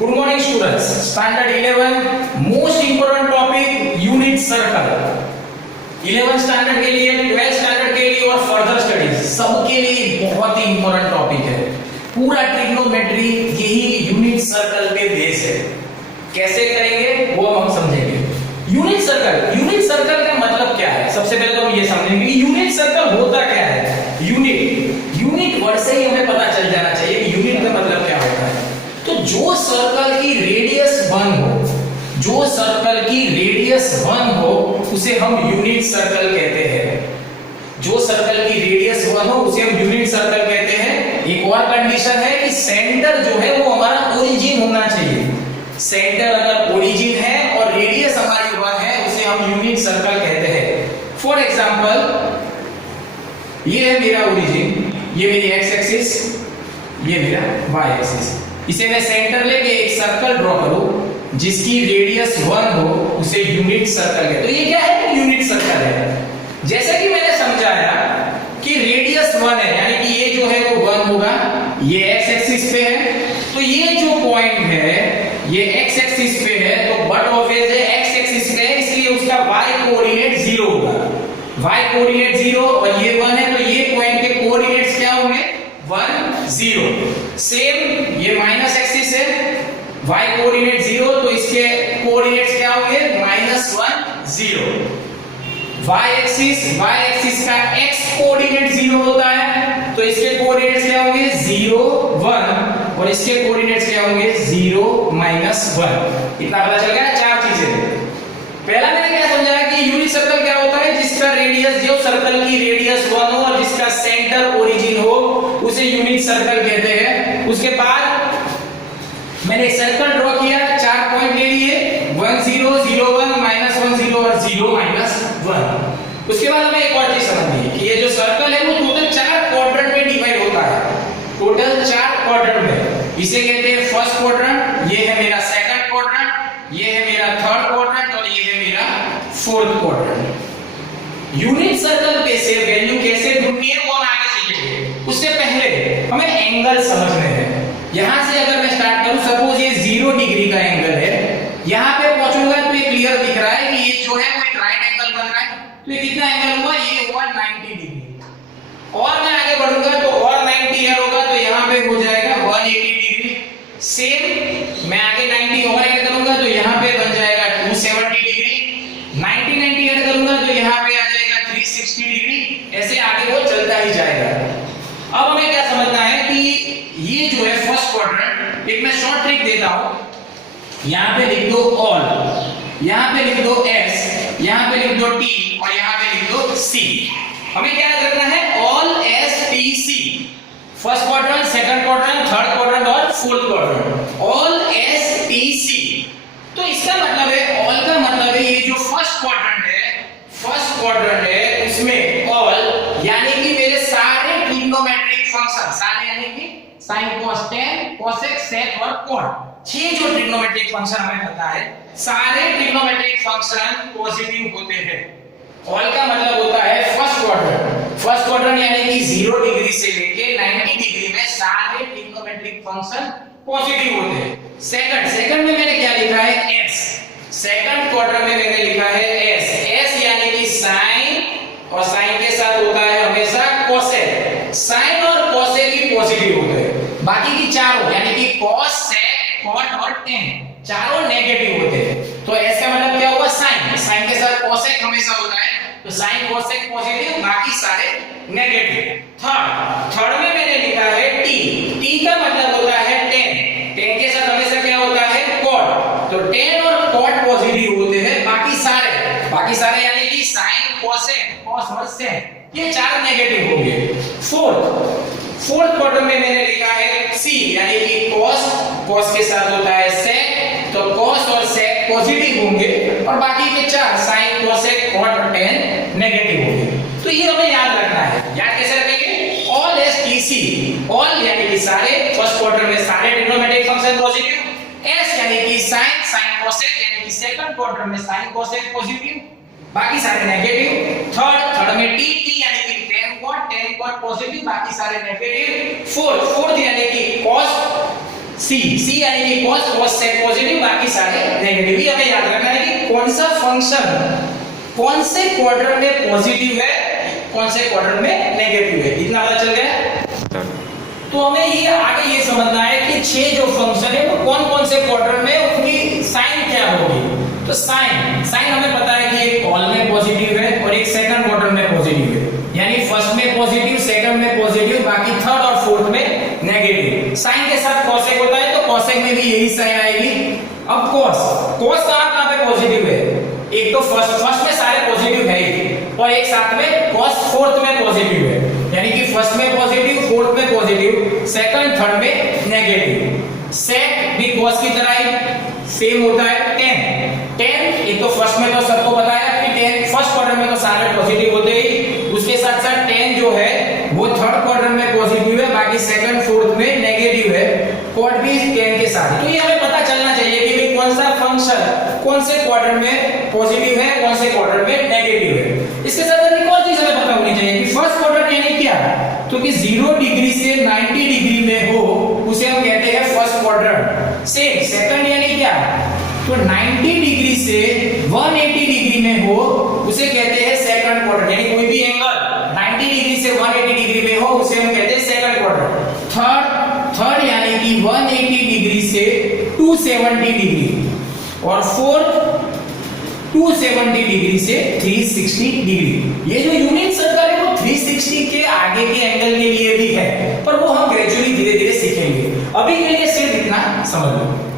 Good morning students, standard 11 most important topic unit circle. 11 standard के लिए, 12 standard के लिए और फर्दर स्टडीज सबके लिए बहुत ही इंपॉर्टेंट टॉपिक है। पूरा ट्रिग्नोमेट्री यही यूनिट सर्कल पे बेस है। कैसे करेंगे वो हम समझेंगे। यूनिट सर्कल का मतलब क्या है? सबसे पहले तो हम ये समझेंगे कि यूनिट सर्कल होता क्या है। यूनिट वर्ड से ही हमें पता चल जाना चाहिए कि यूनिट का मतलब क्या होता है। तो जो सर्कल की रेडियस 1 हो, उसे हम यूनिट सर्कल कहते हैं। जो सर्कल की रेडियस 1 हो उसे हम यूनिट सर्कल कहते हैं। एक और कंडीशन है कि सेंटर जो है वो हमारा ओरिजिन होना चाहिए। सेंटर अगर ओरिजिन है और रेडियस हमारी 1 है उसे हम यूनिट सर्कल कहते हैं। फॉर एग्जांपल, ये है मेरा ओरिजिन, ये मेरी एक्स एक्सिस, ये मेरा वाई एक्सिस। इसे मैं सेंटर लेके एक सर्कल ड्रॉ करूं जिसकी रेडियस 1 हो, उसे यूनिट सर्कल है। तो ये क्या है? यूनिट सर्कल है। जैसा कि मैंने समझाया कि रेडियस 1 है, यानी कि ये जो है वो 1 होगा, ये एक्स एक्सिस पे है। तो ये जो पॉइंट है ये एक्स एक्सिस पे है, तो बट ऑब्वियस है एक्स एक्सिस पे है, इसलिए उसका वाई कोऑर्डिनेट 0 होगा। वाई कोऑर्डिनेट 0 और ये 1 है, तो ये पॉइंट के कोऑर्डिनेट्स क्या होंगे? 1 0। सेम ये माइनस एक्सिस है, y कोऑर्डिनेट 0, तो इसके कोऑर्डिनेट्स क्या होंगे? -1 0। y एक्सिस का x कोऑर्डिनेट 0 होता है, तो इसके कोऑर्डिनेट्स क्या होंगे? 0 1, और इसके कोऑर्डिनेट्स क्या होंगे? 0 -1। इतना पता चल गया? चार चीजें। पहला मैंने क्या समझाया कि यूनिट सर्कल क्या होता है? जिसका रेडियस, जो सर्कल की रेडियस 1 हो और जिसका सेंटर ओरिजिन हो उसे यूनिट सर्कल कहते हैं। उसके बाद मैंने एक सर्कल ड्रॉ किया, 4 पॉइंट ले लिए, 1 0 0 1 -1 0 और 0 -1। उसके बाद हमें एक और चीज समझनी है कि ये जो सर्कल है वो टोटल 4 क्वाड्रेंट में डिवाइड होता है। टोटल 4 क्वाड्रेंट में। इसे कहते हैं फर्स्ट क्वाड्रेंट, ये है मेरा सेकंड क्वाड्रेंट, ये है मेरा थर्ड क्वाड्रेंट और ये है मेरा फोर्थ क्वाड्रेंट। यूनिट सर्कल पे से वैल्यू कैसे ढूंढनी है वो हम आगे सीखेंगे। उससे पहले हमें एंगल समझने हैं। यहां से अगर मैं स्टार्ट करूं, सपोज ये 0 डिग्री का एंगल है, यहां पे पहुंचूंगा तो ये क्लियर दिख रहा है कि ये जो है वो एक राइट एंगल बन रहा है। तो ये कितना एंगल हुआ? ये हुआ 90 डिग्री। और मैं आगे बढ़ूंगा तो और 90 ऐड होगा, तो यहां पे हो जाएगा 180 डिग्री। सेम मैं आगे 90 और ऐड करूंगा तो यहां पे बन जाएगा 270 डिग्री। 90 ऐड करूंगा तो यहां पे आ जाएगा 360 डिग्री। ऐसे आगे वो चलता ही जाएगा। अब हमें क्या समझना है कि ये जो है फर्स्ट क्वाड्रेंट, एक मैं शॉर्ट ट्रिक देता हूं। यहां पे लिख दो ऑल, यहां पे लिख दो एस, यहां पे लिख दो टी और यहां पे लिख दो सी। हमें क्या याद रखना है? All S T C. First quadrant, second quadrant, third quadrant और fourth quadrant. All S T C. तो इसका मतलब है, ऑल का मतलब है ये जो फर्स्ट क्वाड्रेंट है उसमें ऑल यानी कि मेरे सारे ट्रिग्नोमेट्रिक फंक्शन, सारे यानी कि sin cos tan cosec sec और cot, 6 जो ट्रिग्नोमेट्रिक फंक्शन हमें पता है, सारे ट्रिग्नोमेट्रिक फंक्शन पॉजिटिव होते हैं। ऑल का मतलब होता है फर्स्ट क्वाड्रेंट यानी कि 0 डिग्री से लेके 90 डिग्री में सारे ट्रिग्नोमेट्रिक फंक्शन पॉजिटिव होते हैं। सेकंड में मैंने क्या लिखा है? s। सेकंड क्वाड्रेंट में मैंने लिखा है s यानी कि sin, और sin के साथ होता है हमेशा cosec। sin और cosec ही पॉजिटिव होते हैं, बाकी की चारों यानी कि cos, sec, cot और tan चारों नेगेटिव होते हैं। तो s का मतलब क्या हुआ? sin के साथ cosec हमेशा होता है, तो sin cosec पॉजिटिव, बाकी सारे नेगेटिव। थर्ड में मैंने लिखा है t का मतलब होता है tan के साथ हमेशा क्या होता है? cot। तो tan और cot पॉजिटिव होते हैं, बाकी सारे यानी कि sin, cosec, cos और sec ये चार नेगेटिव होंगे। फोर्थ क्वाड्रेंट में मैंने लिखा है c यानी कि cos के साथ होता है sec, तो cos और sec पॉजिटिव होंगे और बाकी के चार sin, cosec, cot और tan नेगेटिव होंगे। तो ये हमें याद रखना है। याद कैसे रखेंगे? All S T C. All यानी कि सारे, फर्स्ट क्वाड्रेंट में सारे ट्रिग्नोमेट्रिक फंक्शन पॉजिटिव। एस यानी कि sin cosec यानी कि सेकंड क्वाड्रेंट में sin cosec पॉजिटिव, बाकी सारे नेगेटिव। थर्ड में टी यानी कि tan cot पॉजिटिव, बाकी सारे नेगेटिव। फोर्थ यानी कि cos सी यानी कि cos sec पॉजिटिव, बाकी सारे नेगेटिव। ये हमें याद रखना है कि कौन सा फंक्शन कौन से क्वाड्रेंट में पॉजिटिव है, कौन से क्वाड्रेंट में नेगेटिव है, इतना पता चल गया। तो हमें ये आगे ये समझना है कि 6 जो फंक्शन है वो कौन कौन से क्वाड्रेंट में, उनकी साइन क्या होगी। तो साइन हमें पता है कि एक कॉल में पॉजिटिव है और एक सेकंड क्वाड्रेंट में पॉजिटिव है, यानी फर्स्ट में पॉजिटिव, सेकंड में पॉजिटिव, बाकी थर्ड और फोर्थ में नेगेटिव। साइन के साथ कॉसेक होता है तो कॉसेक में भी यही साइन आएगी। अब कॉस कहां पे पॉजिटिव है, एक तो फर्स्ट में सारे पॉजिटिव है ही, और एक साथ में कॉस फोर्थ में पॉजिटिव है, यानी कि फर्स्ट में पॉजिटिव, फोर्थ में पॉजिटिव, सेकंड थर्ड में नेगेटिव। सेक भी कॉस की तरह ही सेम होता है। टेन एक तो फर्स्ट में तो सबको पता है कि टेन फर्स्ट क्वाड्रेंट में तो सारे पॉजिटिव होते ही, उसके साथ साथ टेन जो है वो थर्ड क्वाड्रेंट में पॉजिटिव है, बाकी सेकंड फोर्थ में नेगेटिव है। कॉट भी टेन के साथ। तो ये हमें पता चलना चाहिए कि भाई कौन सा फंक्शन कौन से क्वाड्रेंट में पॉजिटिव है, कौन से क्वाड्रेंट में नेगेटिव है। इसके साथ एक और चीज हमें पता होनी चाहिए कि फर्स्ट क्वाड्रेंट यानी क्या, तो कि 0 डिग्री से 90 डिग्री में हो उसे हम कहते हैं फर्स्ट क्वाड्रेंट। सेकंड यानी क्या, तो 90 डिग्री से 180 डिग्री में हो उसे कहते हैं सेकंड क्वाड्रेंट, यानी कोई भी एंगल 90 डिग्री से 180 डिग्री में हो उसे हम कहते हैं सेकंड क्वाड्रेंट। थर्ड यानी कि 180 डिग्री से 270 डिग्री, और फोर्थ 270 डिग्री से 360 डिग्री। ये जो यूनिट सर्कल है वो 360 के आगे के एंगल के लिए भी है, पर वो हम ग्रेजुअली धीरे धीरे सीखेंगे। अभी के लिए सिर्फ इतना समझ लो।